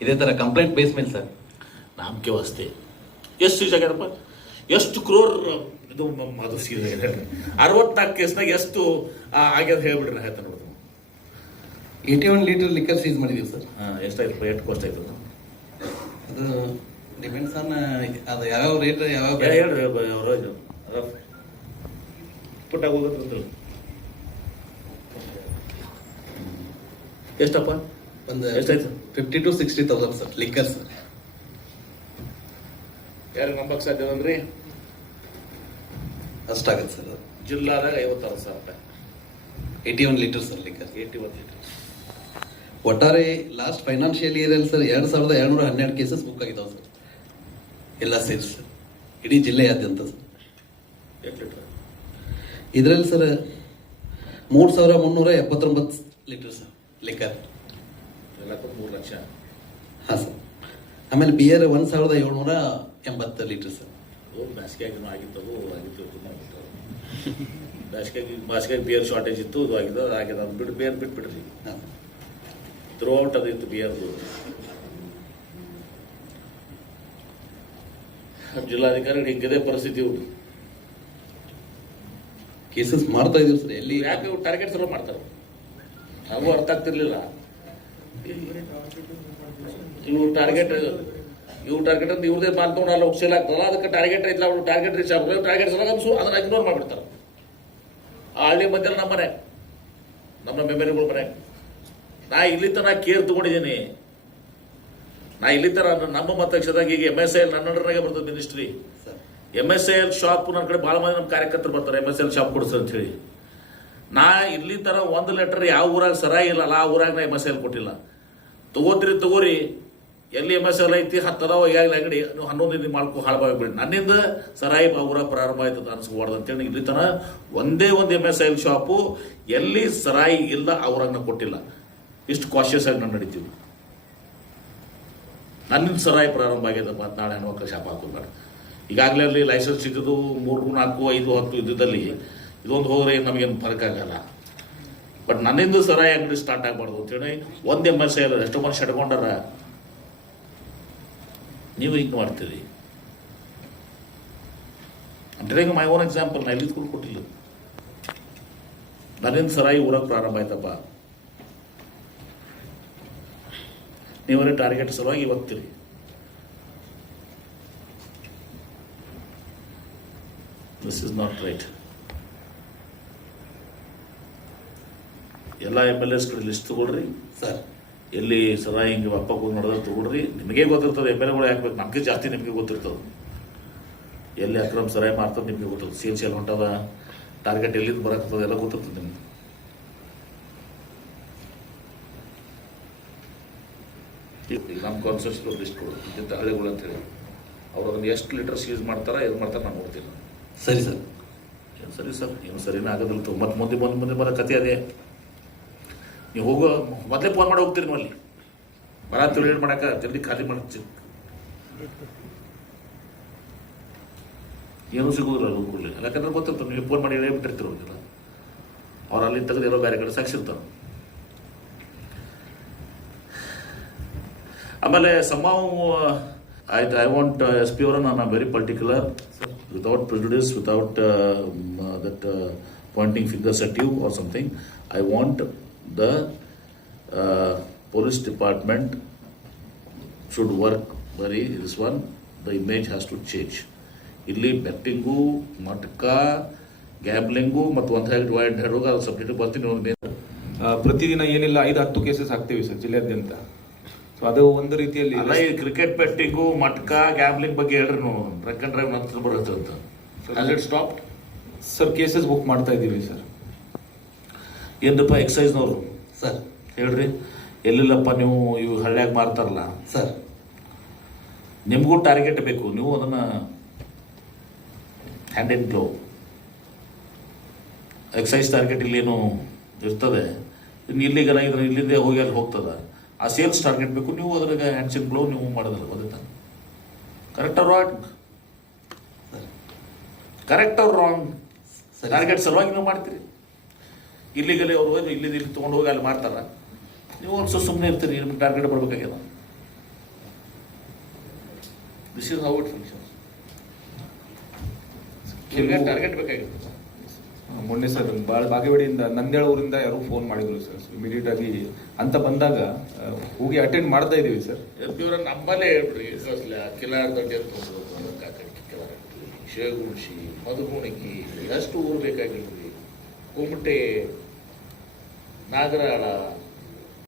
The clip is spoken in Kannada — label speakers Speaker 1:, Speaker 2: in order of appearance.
Speaker 1: ಇದೇ ತರ ಕಂಪ್ಲೇಂಟ್ ಬೇಸ್ ಮೇಲೆ ಸರ್.
Speaker 2: ನಾಮಕೆ ವ್ಯವಸ್ಥೆ. ಎಷ್ಟು ಸೀಸ್ ಆಗ್ಯಾರಪ್ಪ ಎಷ್ಟು ಕ್ರೋರ್ ಇದು ಮ- ಅದು ಸೀಸ್ ಅರವತ್ನಾಲ್ಕು ಕೇಸ್ನಾಗ ಎಷ್ಟು ಆ, ಆಗ್ಯದ ಹೇಳ್ಬಿಡ್ರಿ ಆಯ್ತು ನೋಡಿದ್ರು
Speaker 3: eighty one litre liquor seize ಮಾಡಿದೀವಿ ಸರ್.
Speaker 2: ಹಾಂ ಎಷ್ಟಾಯ್ತು ಎಷ್ಟು ಕಾಸ್ಟ್ ಆಯ್ತು ಅದು?
Speaker 3: ಡಿಪೆಂಡ್ಸ್ ಆನ್ ಅದು ಯಾವ್ಯಾವ ರೇಟ್ ಯಾವ್ಯಾವ
Speaker 2: ಏ, ಹೇಳ್ರಿ ಅವರು ಪುಟ್ಟ ಎಷ್ಟಪ್ಪ?
Speaker 3: ಒಂದು
Speaker 2: ಎಷ್ಟಾಯ್ತು?
Speaker 3: Fifty to sixty thousand sir liquor sir
Speaker 2: ಯಾರು ನಂಬಕ್ ಸಾಧ್ಯ ಅಂದ್ರಿ?
Speaker 3: ಅಷ್ಟಾಗತ್ತೆ ಸರ್ ಅದು
Speaker 2: ಜಿಲ್ಲಾದಾಗ ಐವತ್ತಾರು ಸಾವಿರ.
Speaker 3: Eighty one litre sir liquor
Speaker 2: eighty one litre
Speaker 3: ಒಟ್ಟಾರೆ ಲಾಸ್ಟ್ ಫೈನಾನ್ಷಿಯಲ್ ಇಯರಲ್ಲಿ ಸರ್ ಎರಡು ಸಾವಿರದ ಎರಡುನೂರ ಹನ್ನೆರಡು ಕೇಸಸ್ ಬುಕ್ ಆಗಿದಾವೆ ಸರ್ ಎಲ್ಲ ಸೇರಿ ಸರ್ ಇಡೀ ಜಿಲ್ಲೆಯಾದ್ಯಂತ ಸರ್
Speaker 2: ಎಷ್ಟು ಲೀಟರ್
Speaker 3: ಇದರಲ್ಲಿ ಸರ್ ಮೂರು ಸಾವಿರ ಮುನ್ನೂರ ಎಪ್ಪತ್ತೊಂಬತ್ತು ಲೀಟರ್ ಸರ್ ಲಿಕ್ಕರ್
Speaker 2: ಎಲ್ಲಕ್ಕೂ ಮೂರು ಲಕ್ಷ.
Speaker 3: ಹಾಂ ಸರ್. ಆಮೇಲೆ ಬಿಯರ್ ಒಂದು ಸಾವಿರದ ಏಳ್ನೂರ ಎಂಬತ್ತು ಲೀಟ್ರ್ ಸರ್.
Speaker 2: ಓ ಬೇಸಿಗೆಯಾಗಿನೂ ಆಗಿತ್ತು ತುಂಬ ಆಗಿತ್ತು ಬೇಸಿಗೆಗೆ ಬೇಸಿಗೆಗೆ ಬಿಯರ್ ಶಾರ್ಟೇಜ್ ಇತ್ತು ಇದು ಆಗಿದೆ ಅದು ಆಗಿದೆ ಅದು ಬಿಟ್ಟು ಬಿಯರ್ ಬಿಟ್ಬಿಡ್ರಿ.
Speaker 3: ಹಾಂ.
Speaker 2: ಥ್ರೂ ಔಟ್ ಅದು ಇತ್ತು ಬಿಯರ್ದು ಜಿಲ್ಲಾಧಿಕಾರಿ ಹಿಂಗದೇ ಪರಿಸ್ಥಿತಿ ಇವ್ರು
Speaker 3: ಕೇಸಸ್ ಮಾಡ್ತಾ ಇದ್ದೀವಿ ಸರ್. ಎಲ್ಲಿ
Speaker 2: ಯಾಕೆ ಟಾರ್ಗೆಟ್ ಸಲ ಮಾಡ್ತಾರೆ? ಹಾಗೂ ಅರ್ಥ ಆಗ್ತಿರ್ಲಿಲ್ಲ. ಇವ್ರು ಟಾರ್ಗೆಟ್ ಇವ್ರು ಟಾರ್ಗೆಟ್ ಅಂತ ಇವ್ರದೇ ಮಾಡ್ಕೊಂಡು ಅಲ್ಲಿ ಹೋಗಿ ಸೇಲ್ ಆಗ್ತದಲ್ಲ, ಅದಕ್ಕೆ ಟಾರ್ಗೆಟ್ ಐತಲ್ಲ ಅವ್ರು ಟಾರ್ಗೆಟ್ ರೀಚ್ ಟಾರ್ಗೆಟ್ ಸಲ ಅದನ್ನ ಇಗ್ನೋರ್ ಮಾಡ್ಬಿಡ್ತಾರೆ. ಆ ಹಳ್ಳಿ ಮಧ್ಯದಲ್ಲಿ ನಮ್ಮ ಮನೆ. ನಮ್ಮ ಮೆಮರಿಗಳು ಮನೆ. ನಾ ಇಲ್ಲಿ ತನ ಕೇರ್ ತಗೊಂಡಿದ್ದೀನಿ. ನಾ ಇಲ್ಲಿ ತರ ನಮ್ಮ ಮತಕ್ಷದಾಗ ಈಗ ಎಂ ಎಸ್ ಐ ಎಲ್ ನನ್ನ ಅಂಡರ್ನಾಗೆ ಬರ್ತದೆ
Speaker 3: ministry
Speaker 2: M S I L shop ನನ್ನ ಕಡೆ ಭಾಳ ಮಂದಿ ನಮ್ಮ ಕಾರ್ಯಕರ್ತರು ಬರ್ತಾರೆ. ಎಂ ಎಸ್ ಎಲ್ ಶಾಪ್ ಕೊಡಿಸ್ ಅಂತ ಹೇಳಿ. ನಾ ಇಲ್ಲಿ ತರ ಒಂದು ಲೆಟರ್ ಯಾವ ಊರಾಗ ಇಲ್ಲ ಆ ಊರಾಗ ನಾ ಎಂ ಎಸ್ ಎಲ್ ಕೊಟ್ಟಿಲ್ಲ. ತಗೋತೀರಿ, ತಗೋರಿ. ಎಲ್ಲಿ ಎಂ ಎಸ್ ಎಲ್ ಐತಿ, ಹತ್ತದಾವ ಈಗಾಗಲೇ ಅಂಗಡಿ, ನೀವು ಹನ್ನೊಂದು ಮಾಡ್ಕೊ ಹಾಳಾಗ್ಬಿಡಿ ನನ್ನಿಂದ ಸರಾಯಿ ಬಾಬುರ ಪ್ರಾರಂಭ ಆಯ್ತದ ಅನ್ಸ್ಬಾರ್ದು ಅಂತೇಳಿ ಇಲ್ಲಿ ತನ ಒಂದೇ ಒಂದು ಎಂ ಎಸ್ ಎಲ್ ಶಾಪು ಎಲ್ಲಿ ಸರಾಯಿ ಇಲ್ಲ, ಅವ್ರನ್ನ ಕೊಟ್ಟಿಲ್ಲ. ಇಷ್ಟು ಕಾಶಿಯಸ್ ಆಗಿ ನಾನು ನಡೀತೀವಿ ನನ್ನಿಂದ ಸರಾಯಿ ಪ್ರಾರಂಭ ಆಗ್ಯದ ಮತ್ತು ನಾಳೆ ಹೆಣ್ಮಕ್ಳು ಶಾಪ ಬೇಡ ಈಗಾಗಲೇ ಅಲ್ಲಿ ಲೈಸೆನ್ಸ್ ಸಿಗೋದು ಮೂರು, ನಾಲ್ಕು, ಐದು, ಹತ್ತು ಇದ್ದಿದ್ದಲ್ಲಿ, ಇದೊಂದು ಹೋದ್ರೆ ನಮಗೇನು ಫರಕ್ ಆಗಲ್ಲ. ಬಟ್ ನನ್ನಿಂದ ಸರಾಯಿ ಅಂಗಡಿ ಸ್ಟಾರ್ಟ್ ಆಗಬಾರ್ದು ಅಂತೇಳಿ ಒಂದು ಎಸ್ ಇಲ್ಲ ಎಷ್ಟೋ ಮನುಷ್ಯ ಇಟ್ಕೊಂಡಾರ ನೀವು ಹಿಂಗೆ ಮಾಡ್ತೀರಿ. ಅಂದ್ರೆ ಮೈ ಓನ್ ಎಕ್ಸಾಂಪಲ್ ನಾ ಇಲ್ಲಿ ಕೂಡ ಕೊಟ್ಟಿಲ್ಲ. ನನ್ನಿಂದ ಸರಾಯಿ ಊರಕ್ಕೆ ಪ್ರಾರಂಭ ಆಯ್ತಪ್ಪ. ನೀವೇ ಟಾರ್ಗೆಟ್ ಸಲುವಾಗಿ ಇವತ್ತಿರಿ ದಿಸ್ ಇಸ್ ನಾಟ್ ರೈಟ್ ಎಲ್ಲ ಎಂ ಎಲ್ ಎಸ್ ಕಡೆ ಲಿಸ್ಟ್ ತಗೊಳ್ರಿ.
Speaker 3: ಸರ್.
Speaker 2: ಎಲ್ಲಿ ಸರ ಹಿಂಗೆ ಅಪ್ಪ ಹೋಗಿ ನೋಡಿದ್ರೆ ತಗೊಳ್ರಿ. ನಿಮಗೆ ಗೊತ್ತಿರ್ತದೆ ಎಂ ಎಲ್ ಎಗಳು ಹಾಕ್ಬೇಕು ನಮಗೆ ಜಾಸ್ತಿ ನಿಮಗೆ ಗೊತ್ತಿರ್ತದೆ. ಎಲ್ಲಿ ಅಕ್ರಮ ಸರಾಯಿ ಮಾಡ್ತದೆ ನಿಮಗೆ ಗೊತ್ತಿರ್ತದೆ. ಸಿ ಎಲ್ ಹೊಂಟದ ಟಾರ್ಗೆಟ್ ಎಲ್ಲಿಂದ ಬರಕತ್ತದ ಎಲ್ಲ ಗೊತ್ತಿರ್ತದೆ ನಿಮ್ಗೆ. ಈಗ ನಮ್ಮ ಕಾನ್ಸರ್ಸ್ಗಳು ಲಿಸ್ಟ್ ಕೊಡೋದು. ಇಂಥ ಹಳ್ಳಿಗಳು ಅಂತೇಳಿ ಅವ್ರು ಅದನ್ನು ಎಷ್ಟು ಲೀಟರ್ಸ್ ಯೂಸ್ ಮಾಡ್ತಾರೆ ಏನು ಮಾಡ್ತಾರೆ ನಾನು ನೋಡ್ತೀನಿ
Speaker 3: ಸರಿ ಸರ್.
Speaker 2: ಏನು ಸರಿ ಸರ್? ಏನು ಸರಿನೇ ಆಗೋದಿಲ್ಲ. ತೊಂಬತ್ತು ಮತ್ತೆ ಮುಂದೆ ಮುಂದೆ ಮುಂದೆ ಬರೋ ಕತೆ ಅದೇ. ನೀವು ಹೋಗೋ, ಮೊದಲೇ ಫೋನ್ ಮಾಡಿ ಹೋಗ್ತೀರಿ ನೀವು ಅಲ್ಲಿ. ಬರ ತಿಳಿ ಮಾಡಕ್ಕೆ? ಜಲ್ದಿ ಖಾಲಿ ಮಾಡಿ. ಏನೂ ಸಿಗೋದಿಲ್ಲ ಅಲ್ಲಿ ಯಾಕಂದ್ರೆ ಗೊತ್ತಿರ್ತದೆ ನೀವು ಫೋನ್ ಮಾಡಿ ಹೇಳ್ಬಿಟ್ಟಿರ್ತೀರ ಅವ್ರಿಗೆಲ್ಲ ಅವ್ರು ಅಲ್ಲಿ ತೆಗೆದಿರೋ ಬೇರೆ ಕಡೆ ಸಾಕ್ಷಿರ್ತಾರೆ ಆಮೇಲೆ ಸಮಾವು ಆಯ್ತು ಐ ವಾಂಟ್ ಎಸ್ ಪಿ ಅವರ ನಾನು very particular without prejudice without that pointing fingers at you are something I want the police department should work very this one the image has to change ಇಲ್ಲಿ ಬೆಟ್ಟಿಂಗು ಮಟ್ಕ ಗ್ಯಾಬ್ಲಿಂಗು ಮತ್ತು ಒಂದು ಹೆಡ್ ವೈಡ್ ಹೆಡ್ ಹೋಗಿ ಅದು ಸಬ್ಜೆಕ್ಟ್ ಬರ್ತೀನಿ
Speaker 4: ಪ್ರತಿದಿನ ಏನಿಲ್ಲ ಐದು ಹತ್ತು ಕೇಸಸ್ ಹಾಕ್ತೀವಿ ಸರ್ ಜಿಲ್ಲೆಯಾದ್ಯಂತ. ಸೊ ಅದು ಒಂದು ರೀತಿಯಲ್ಲಿ
Speaker 2: ಅಲ್ಲ ಈ ಕ್ರಿಕೆಟ್ ಬೆಟ್ಟಿಂಗು ಮಟ್ಕ ಗ್ಯಾಬ್ಲಿಂಗ್ ಬಗ್ಗೆ ಹೇಳ್ರಿ ನೀವು. ರೆಕ್ ಅಂಡ್ ಡ್ರೈವ್ ನಂತರ ಬರುತ್ತೆ ಅಂತ. ಸ್ಟಾಪ್
Speaker 4: ಸರ್ ಕೇಸಸ್ ಬುಕ್ ಮಾಡ್ತಾ ಇದ್ದೀವಿ ಸರ್.
Speaker 2: ಏನಪ್ಪ ಎಕ್ಸೈಸ್ನವರು
Speaker 3: ಸರ್.
Speaker 2: ಹೇಳ್ರಿ. ಎಲ್ಲಿಲ್ಲಪ್ಪ ನೀವು ಇವು ಹಳ್ಳ್ಯಾಗ ಮಾರ್ತಾರಲ್ಲ?
Speaker 3: ಸರ್.
Speaker 2: ನಿಮಗೂ ಟಾರ್ಗೆಟ್ ಬೇಕು. ನೀವು ಅದನ್ನು hand in glove excise target ಇಲ್ಲೇನು ಇರ್ತದೆ. ಇನ್ನು ಇಲ್ಲಿಗೆ ಇದ್ರ ಇಲ್ಲಿಂದ ಹೋಗಿ ಅಲ್ಲಿ ಹೋಗ್ತದೆ. ಆ ಸೇಲ್ಸ್ ಟಾರ್ಗೆಟ್ ಬೇಕು. ನೀವು ಅದ್ರಾಗ ಹ್ಯಾಂಡ್ಸ್ ಇನ್ ಗ್ಲೋ ನೀವು ಮಾಡೋದಿಲ್ಲ ಗೊತ್ತಾ ಕರೆಕ್ಟ್ ಅವ್ರ ರಾಂಗ್ ಕರೆಕ್ಟ್ ಅವ್ರ ರಾಂಗ್
Speaker 3: ಸರಿ.
Speaker 2: ಟಾರ್ಗೆಟ್ ಸಲುವಾಗಿ ನೀವು ಮಾಡ್ತೀರಿ. ಇಲ್ಲಿಗಲ್ಲಿ ಅವ್ರು ಹೋಗಿ ಇಲ್ಲಿ ಇಲ್ಲಿ ತೊಗೊಂಡು ಹೋಗಿ ಅಲ್ಲಿ ಮಾಡ್ತಾರ. ನೀವು ಒಂದು ಸುಮ್ಮನೆ ಇರ್ತೀರಿ ನಿಮ್ಗೆ target ಬರ್ಬೇಕಾಗ್ಯದ this is how it
Speaker 4: functions
Speaker 2: target ಬೇಕಾಗಿತ್ತು.
Speaker 4: ಮೊನ್ನೆ ಸರ್ ಭಾಳ ಬಾಗೇವಾಡಿಯಿಂದ ನಂದ್ಯಾಳ ಊರಿಂದ ಯಾರೋ ಫೋನ್ ಮಾಡಿದ್ರು ಸರ್ ಇಮಿಡಿಯೇಟ್ ಆಗಿ ಅಂತ ಬಂದಾಗ ಹೋಗಿ ಅಟೆಂಡ್ ಮಾಡ್ತಾ ಇದೀವಿ ಸರ್.
Speaker 2: ಇವರ ನಂಬಲ್ಲೇ ಹೇಳ್ಬಿಡ್ರಿ ಕಿಲಾರ್ ದೊಡ್ಡ ಶಿವಗುಣಶಿ ಮಧುಗುಣಿಕಿ ಎಷ್ಟು ಊರು ಬೇಕಾಗಿಲ್ರಿ ಕುಮಟೆ ನಾಗರಾಳ